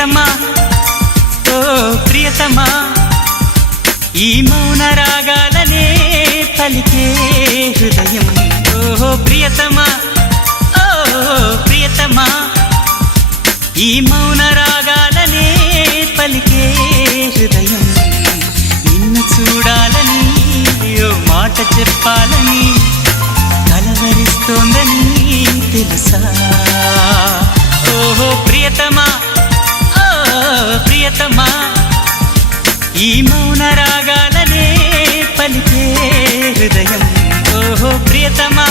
ప్రియతమా ఓ ప్రియతమా ఈ మౌన రాగాలనే పలికే హృదయం ఓ ప్రియతమా ఓ ప్రియతమా ఈ మౌన రాగాలనే పలికే హృదయం నిన్ను చూడాలని ఓ మాట చెప్పాలని కలవరిస్తోందని తెలుసా ఓహో ప్రియతమా ఓ ప్రియతమా ఈ మౌన రాగాలనే పలికే హృదయం ఓహో ప్రియతమా